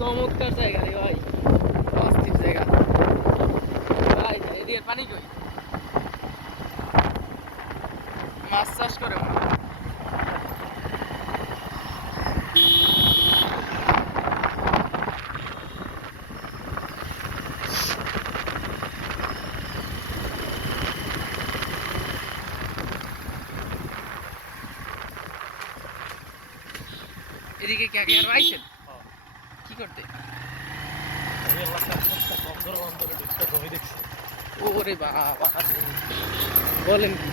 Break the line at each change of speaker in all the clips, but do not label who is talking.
চমৎকার জায়গা রে ভাই। অস্থির জায়গা। ভাই এদিকে পানি কই? মাছ চাষ করে এদিকে কে কে আরও আইছেন কি করতে। ওরে বাবা। বলেন কি?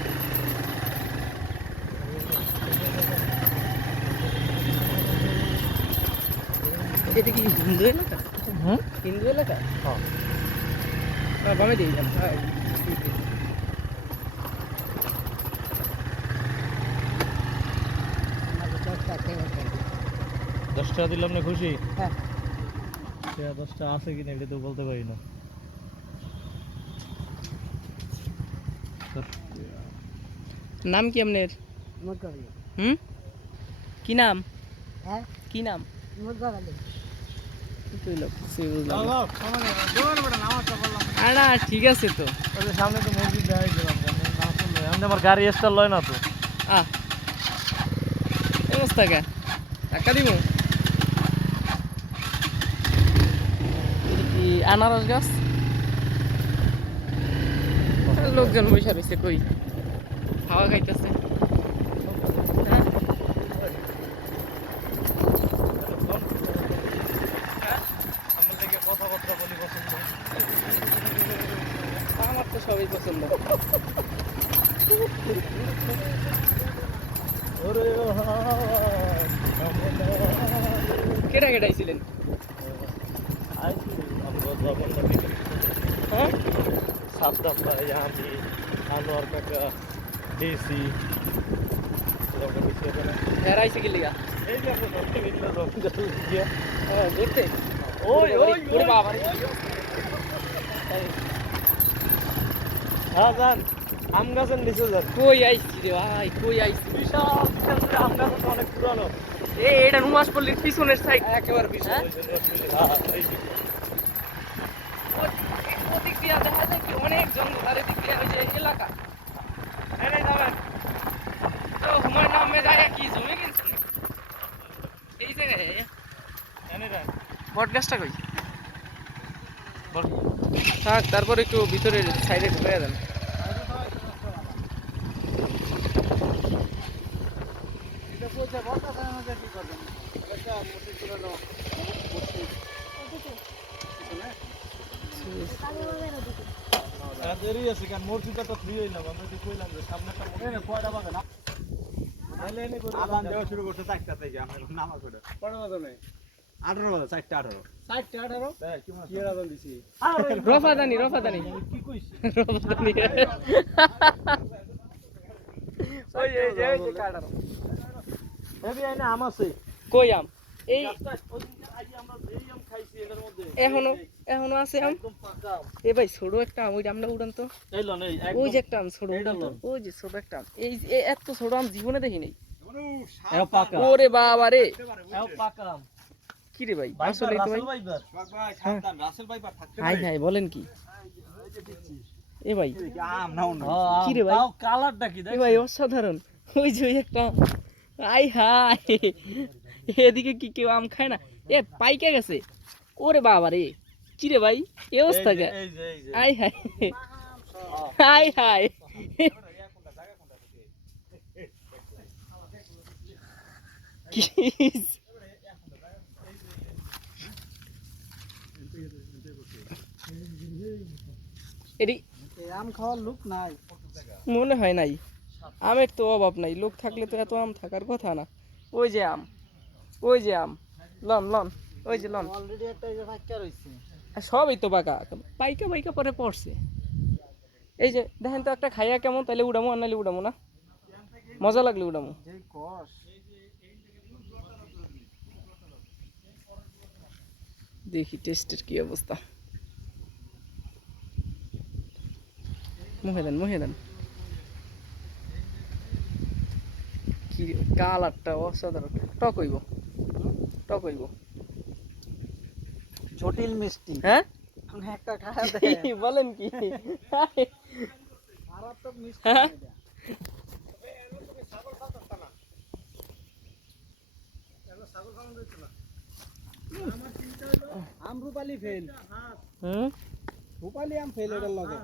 এটা কি হিন্দু এলাকা?
হুম?
হিন্দু এলাকা?
হ্যাঁ।
হ্যাঁ বামে দিয়ে যান। হ্যাঁ
দশ টাকা দিলাম না খুশি?
হ্যাঁ।
সে দশটা আছে কিনা এটা তো বলতে পারি না।
নাম কি আপনার? হুম? কি নাম?
হ্যাঁ?
কি নাম? ঠিক আছে তো।
সামনে তো মসজিদ দেখাই দিলাম আমি আমার গাড়ি স্টার লয় না তো।
আহ। এই অবস্থা কে? টাকা দিব এটা কি আনারস গাছ। লোকজন বসে রয়েছে কই? হাওয়া খাইতেছে। আমার তো সবই পছন্দ। কেটা কেটাইছিলেন হ্যাঁ?
সাদ্দাম ভাই আমি আনোয়ার কাকা ডিসি ওই ওই
বাবা
হ্যাঁ যান আম গাছের নিচে যান
কই আইছি রে ভাই কই আইছি?
বিশাল বিশাল আম গাছ অনেক পুরানো।
এই এটা নুমাস পল্লীর পিছনের সাইড একেবারে
হ্যাঁ?
দেখা যায় কি অনেক জঙ্গল আর এলাকা। যাবেন তো হুমায়ুন আহমেদ আয়া কি জমি কিনছেন এই জায়গায়
এনে যান।
বট গাছটা কই? থাক তারপর একটু ভিতরে সাইডে ঢুকে দেন।
আর দেরি বাজে
চারটা আঠারো
রফাদানি রফাদানি
কি কইছ
রফাদানি ওই এই যে এই যে কাটার।
এবি আইনা আম? আছে
কই আম? এই
গাছটা ওইদিন আই আমরা এই আম খাইছি এটার মধ্যে
এখনও? এখনও আছে আম? এ ভাই ছোট একটা আম ওই আমটা উড়ান তো। ওই যে একটা আম ছোট। ওই যে ছোট একটা আম। এই এ এত ছোট আম জীবনে দেখি নাই ওরে বাবা রে। কি রে ভাই? আসলে তো ভাই
থাকতে
হাই হাই বলেন কি? এ ভাই।
আম না অন্য
কি রে ভাই?
কালারটা কি
ভাই অসাধারণ। ওই যে ওই একটা। আই হাই এদিকে কি কেউ আম খায় না? এ পাইকে গেছে। ওরে বাবা রে। কি রে ভাই এ অবস্থা কে আই হাই হাই হাই
আম খাওয়ার লোক নাই
মনে হয় নাই। আমের তো অভাব নাই। লোক থাকলে তো এত আম থাকার কথা না। ওই যে আম। ওই যে আম। Loan loan. ওই যে লন।
অলরেডি একটা ফাঁকা রয়েছে
সবই তো বাঁকা। পাইকা পাইকা পরে পড়ছে। এই যে দেখেন তো একটা খাইয়া কেমন তাহলে উড়ামো আর নাহলে উড়ামো না? মজা লাগলে উড়ামো। দেখি টেস্টের কি অবস্থা। মুহে দেন মুহে দেন। কি কালারটা অসাধারণ। টক হইব। টক হইব।
জটিল মিষ্টি।
হ্যাঁ?
আপনি একটা খাওয়া
কি?
দেন
বলেন কি
মারাত্মক মিষ্টি
হ্যাঁ?
এটা। আম রূপালি ফেল।
হুম?
রূপালি আম ফেল এটার লগে।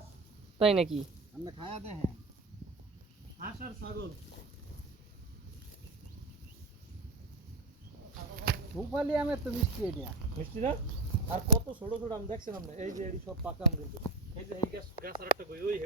তাই নাকি?
আপনি খায়া দেখেন
হাঁস আর ছাগল।
রূপালি আমের তো মিষ্টি এটা।
মিষ্টি না? আর কত ছোট ছোট আম দেখছেন আমরা এই যে এই সব পাকা আম কিন্তু। এই যে এই গাছ গাছ আর একটা ওই